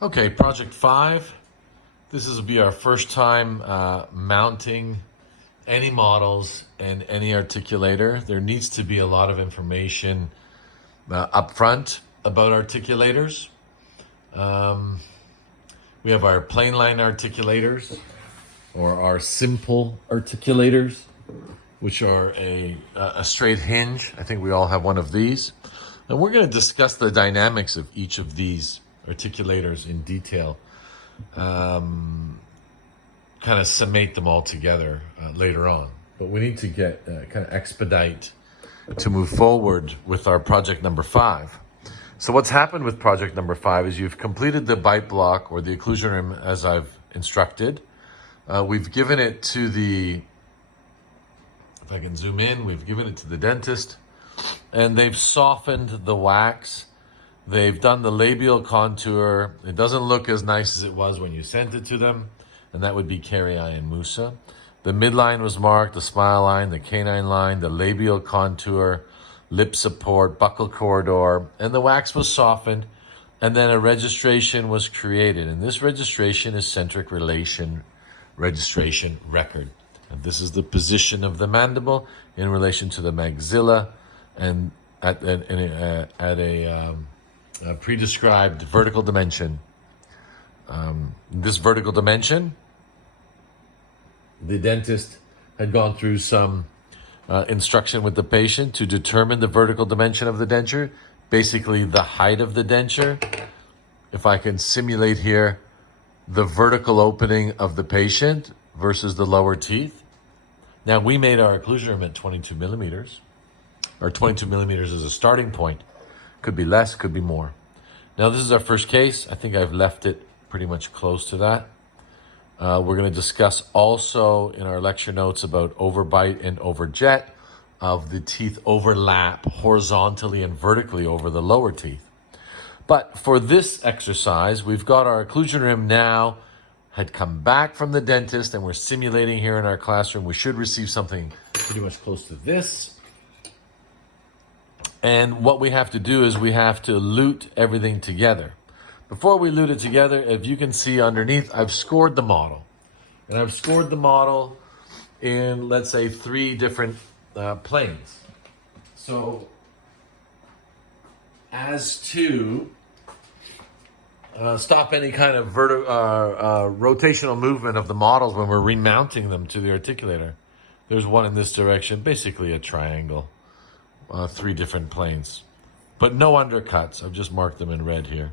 Okay, project 5. This will be our first time mounting any models and any articulator. There needs to be a lot of information up front about articulators. We have our plain line articulators, or our simple articulators, which are a straight hinge. I think we all have one of these. And we're going to discuss the dynamics of each of these articulators in detail, kind of summate them all together later on. But we need to get kind of expedite to move forward with our project number 5. So what's happened with project number 5 is you've completed the bite block or the occlusion rim as I've instructed. We've given it to the, if I can zoom in, we've given it to the dentist, and they've softened the wax. They've done the labial contour. It doesn't look as nice as it was when you sent it to them, and that would be Carrii and Musa. The midline was marked, the smile line, the canine line, the labial contour, lip support, buccal corridor, and the wax was softened, and then a registration was created. And this registration is Centric Relation Registration Record. And this is the position of the mandible in relation to the maxilla and at a pre-described vertical dimension. This vertical dimension, the dentist had gone through some instruction with the patient to determine the vertical dimension of the denture, basically the height of the denture. If I can simulate here the vertical opening of the patient versus the lower teeth. Now, we made our occlusion rim at 22 millimeters, or 22 millimeters as a starting point. Could be less, could be more. Now, this is our first case. I think I've left it pretty much close to that. We're going to discuss also in our lecture notes about overbite and overjet of the teeth overlap horizontally and vertically over the lower teeth. But for this exercise, we've got our occlusion rim now, had come back from the dentist, and we're simulating here in our classroom. We should receive something pretty much close to this. And what we have to do is we have to lute everything together. Before we lute it together, if you can see underneath, I've scored the model. And I've scored the model in, let's say, 3 different planes. So, as to stop any kind of rotational movement of the models when we're remounting them to the articulator, there's one in this direction, basically a triangle. 3 different planes, but no undercuts. I've just marked them in red here.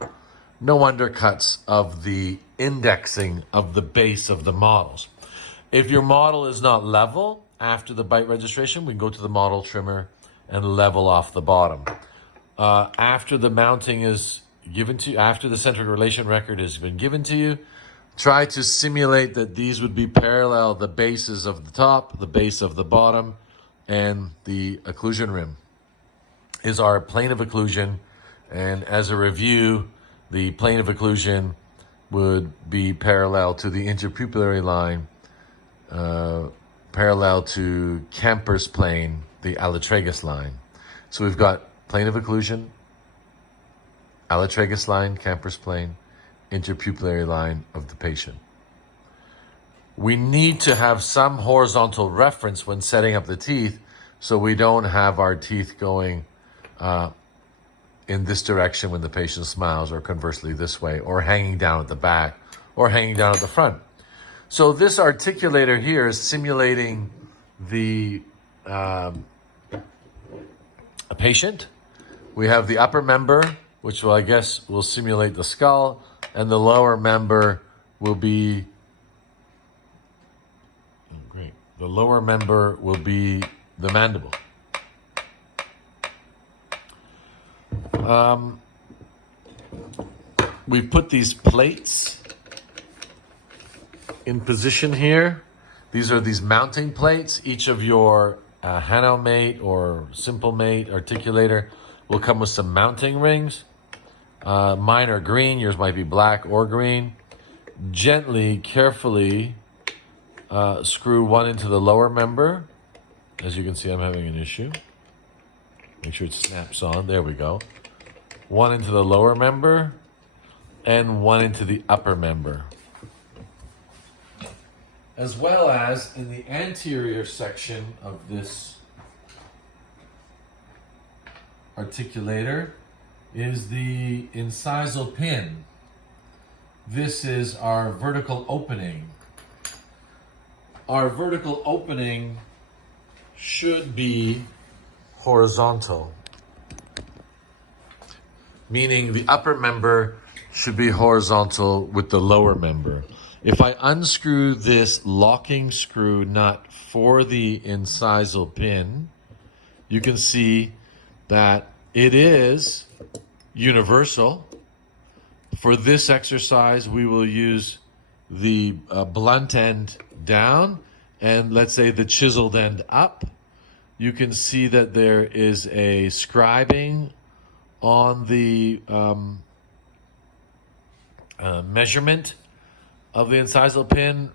No undercuts of the indexing of the base of the models. If your model is not level after the bite registration, we can go to the model trimmer and level off the bottom. After the mounting is given to you, after the centric relation record has been given to you, try to simulate that these would be parallel, the bases of the top, the base of the bottom, and the occlusion rim is our plane of occlusion. And as a review, the plane of occlusion would be parallel to the interpupillary line, parallel to Kemper's plane, the allotragus line. So we've got plane of occlusion, allotragus line, Kemper's plane, interpupillary line of the patient. We need to have some horizontal reference when setting up the teeth, so we don't have our teeth going in this direction when the patient smiles, or conversely this way, or hanging down at the back, or hanging down at the front. So this articulator here is simulating the a patient. We have the upper member, which will, I guess, will simulate the skull, and the lower member will be the lower member will be the mandible. We've put these plates in position here. These are these mounting plates. Each of your Hanau-mate or simple mate articulator will come with some mounting rings. Mine are green. Yours might be black or green. Gently, carefully screw one into the lower member. As you can see, I'm having an issue. Make sure it snaps on. There we go. One into the lower member, and one into the upper member. As well as in the anterior section of this articulator is the incisal pin. This is our vertical opening. Our vertical opening should be horizontal, meaning the upper member should be horizontal with the lower member. If I unscrew this locking screw nut for the incisal pin, you can see that it is universal. For this exercise, we will use the blunt end down and let's say the chiseled end up. You can see that there is a scribing on the measurement of the incisal pin,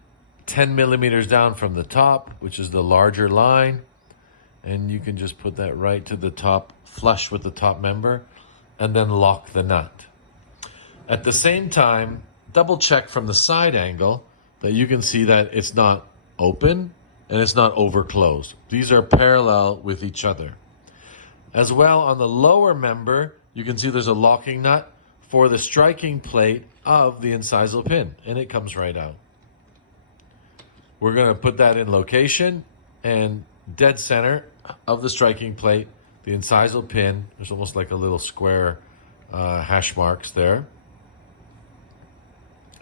10 millimeters down from the top, which is the larger line. And you can just put that right to the top, flush with the top member, and then lock the nut. At the same time, double check from the side angle that you can see that it's not open and it's not over closed. These are parallel with each other. As well, on the lower member, you can see there's a locking nut for the striking plate of the incisal pin, and it comes right out. We're going to put that in location, and dead center of the striking plate, the incisal pin, there's almost like a little square hash marks there.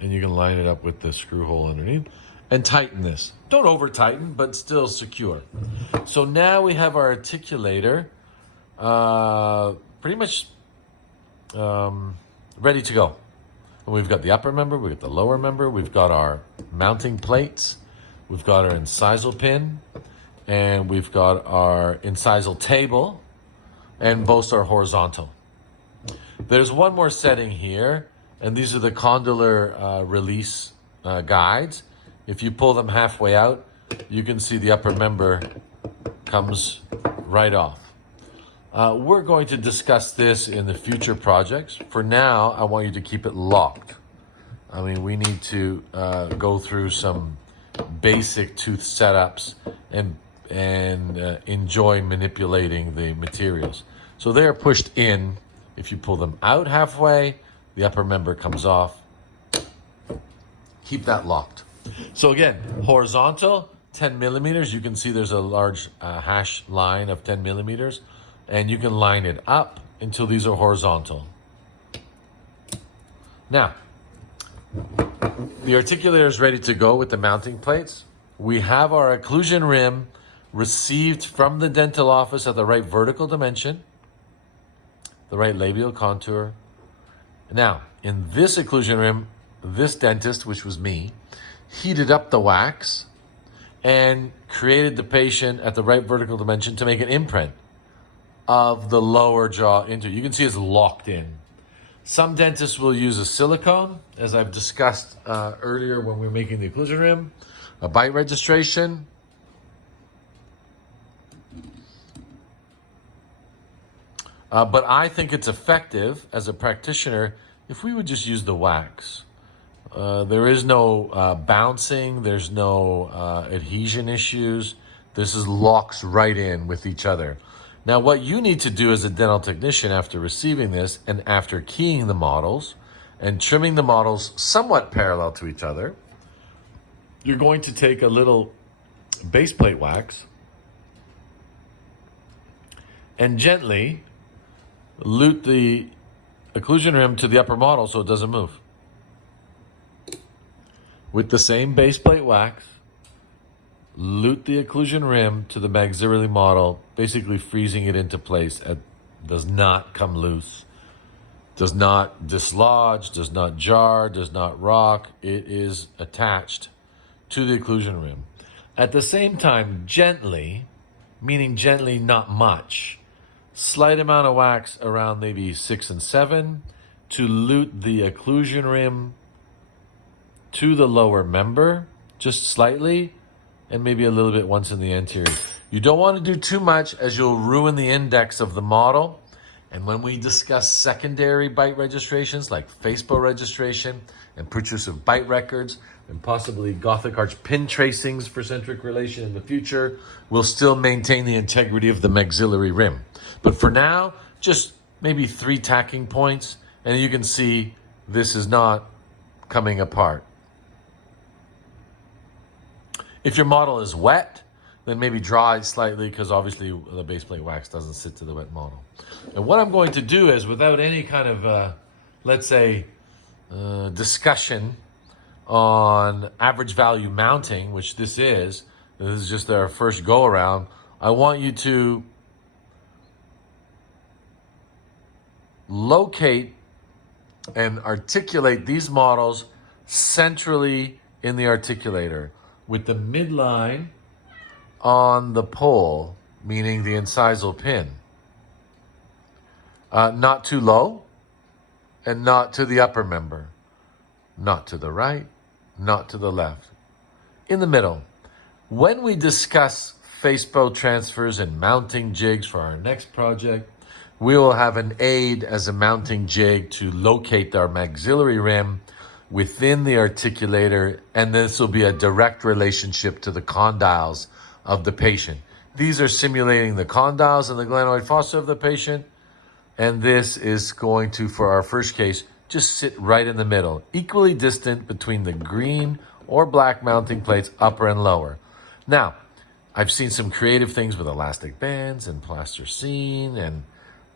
And you can line it up with the screw hole underneath and tighten this. Don't over tighten, but still secure. So now we have our articulator pretty much ready to go. And we've got the upper member, we've got the lower member, we've got our mounting plates, we've got our incisal pin, and we've got our incisal table, and both are horizontal. There's one more setting here, and these are the condylar release guides. If you pull them halfway out, you can see the upper member comes right off. We're going to discuss this in the future projects. For now, I want you to keep it locked. I mean, we need to go through some basic tooth setups and enjoy manipulating the materials. So they are pushed in. If you pull them out halfway, the upper member comes off. Keep that locked. So again, horizontal, 10 millimeters. You can see there's a large hash line of 10 millimeters. And you can line it up until these are horizontal. Now, the articulator is ready to go with the mounting plates. We have our occlusion rim received from the dental office at the right vertical dimension, the right labial contour. Now, in this occlusion rim, this dentist, which was me, heated up the wax and created the patient at the right vertical dimension to make an imprint of the lower jaw into. You can see it's locked in. Some dentists will use a silicone, as I've discussed earlier when we were making the occlusion rim, a bite registration. But I think it's effective as a practitioner if we would just use the wax. There is no bouncing, there's no adhesion issues. This is locks right in with each other. Now, what you need to do as a dental technician after receiving this and after keying the models and trimming the models somewhat parallel to each other, you're going to take a little base plate wax and gently lute the occlusion rim to the upper model so it doesn't move. With the same base plate wax, lute the occlusion rim to the maxillary model, basically freezing it into place. It does not come loose, does not dislodge, does not jar, does not rock. It is attached to the occlusion rim. At the same time, gently, meaning gently, not much, slight amount of wax around maybe 6 and 7 to lute the occlusion rim to the lower member, just slightly, and maybe a little bit once in the anterior. You don't want to do too much as you'll ruin the index of the model And when we discuss secondary byte registrations like FASPO registration and purchase of byte records and possibly Gothic Arch pin tracings for centric relation in the future, we'll still maintain the integrity of the maxillary rim. But for now, just maybe 3 tacking points, and you can see this is not coming apart. If your model is wet, then maybe dry slightly, because obviously the base plate wax doesn't sit to the wet model. And what I'm going to do is, without any kind of, let's say, discussion on average value mounting, which this is just our first go around, I want you to locate and articulate these models centrally in the articulator with the midline on the pole, meaning the incisal pin. Not too low and not to the upper member. Not to the right, not to the left. In the middle. When we discuss FASPO transfers and mounting jigs for our next project, we will have an aid as a mounting jig to locate our maxillary rim within the articulator, and this will be a direct relationship to the condyles of the patient. These are simulating the condyles and the glenoid fossa of the patient, and this is going to, for our first case, just sit right in the middle, equally distant between the green or black mounting plates, upper and lower. Now, I've seen some creative things with elastic bands and plasticine,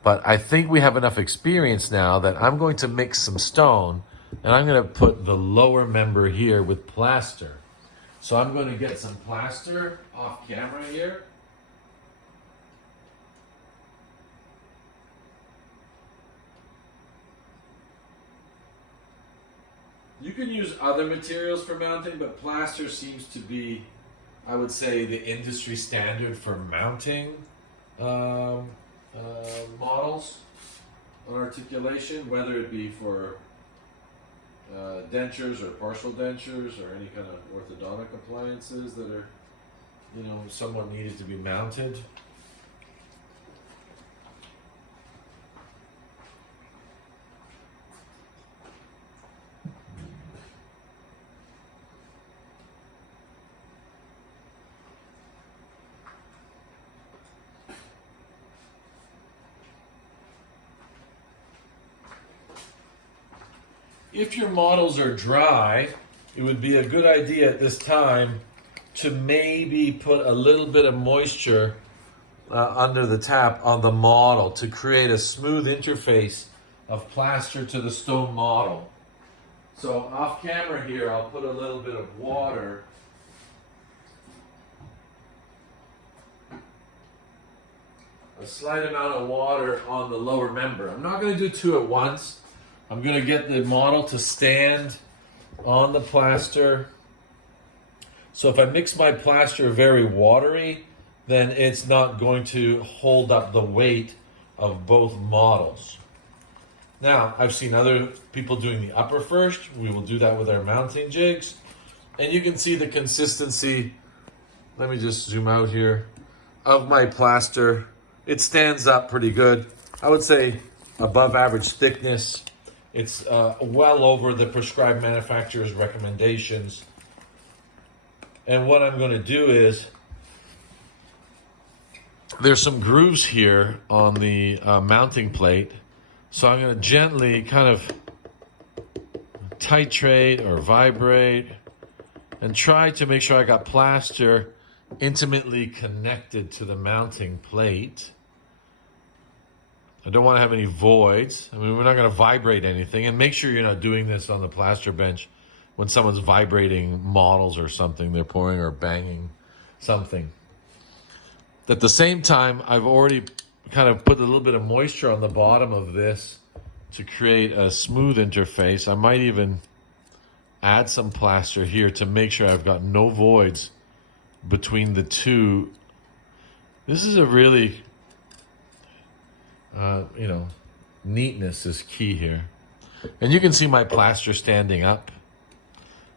but I think we have enough experience now that I'm going to mix some stone, and I'm going to put the lower member here with plaster. So I'm going to get some plaster off camera here. You can use other materials for mounting, but plaster seems to be, I would say, the industry standard for mounting models on articulation, whether it be for dentures or partial dentures or any kind of orthodontic appliances that are, somewhat needed to be mounted. If your models are dry, it would be a good idea at this time to maybe put a little bit of moisture under the tap on the model to create a smooth interface of plaster to the stone model. So off camera here, I'll put a little bit of water. A slight amount of water on the lower member. I'm not going to do 2 at once. I'm going to get the model to stand on the plaster. So if I mix my plaster very watery, then it's not going to hold up the weight of both models. Now, I've seen other people doing the upper first. We will do that with our mounting jigs. And you can see the consistency, let me just zoom out here, of my plaster. It stands up pretty good. I would say above average thickness. It's well over the prescribed manufacturer's recommendations. And what I'm going to do is, there's some grooves here on the mounting plate. So I'm going to gently kind of titrate or vibrate and try to make sure I got plaster intimately connected to the mounting plate. I don't want to have any voids. I mean, we're not going to vibrate anything. And make sure you're not doing this on the plaster bench when someone's vibrating models or something. They're pouring or banging something. At the same time, I've already kind of put a little bit of moisture on the bottom of this to create a smooth interface. I might even add some plaster here to make sure I've got no voids between the two. This is a really... neatness is key here. And you can see my plaster standing up.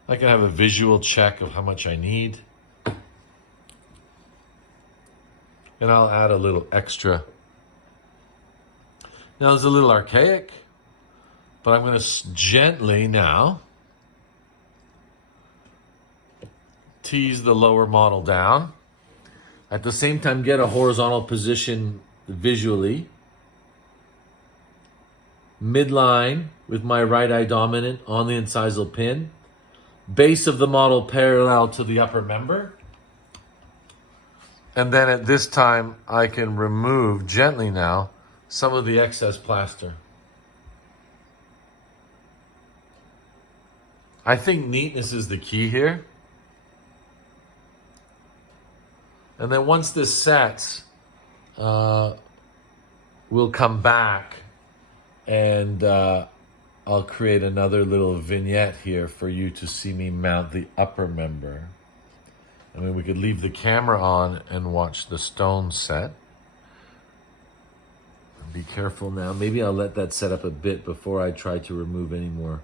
I can have a visual check of how much I need. And I'll add a little extra. Now it's a little archaic, but I'm going to gently now tease the lower model down. At the same time, get a horizontal position visually. Midline with my right eye dominant on the incisal pin. Base of the model parallel to the upper member. And then at this time, I can remove gently now some of the excess plaster. I think neatness is the key here. And then once this sets, we'll come back and I'll create another little vignette here for you to see me mount the upper member. I mean, we could leave the camera on and watch the stone set. Be careful now. Maybe I'll let that set up a bit before I try to remove any more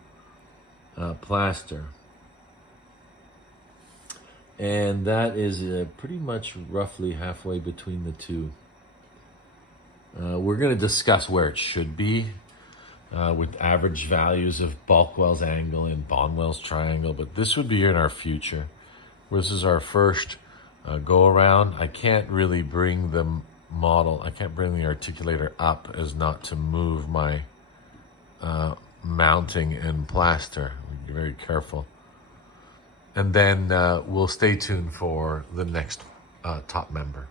plaster. And that is pretty much roughly halfway between the two. We're going to discuss where it should be with average values of Balkwell's angle and Bonwell's triangle, but this would be in our future. This is our first go around. I can't really bring the model, I can't bring the articulator up as not to move my mounting and plaster. Be very careful. And then we'll stay tuned for the next top member.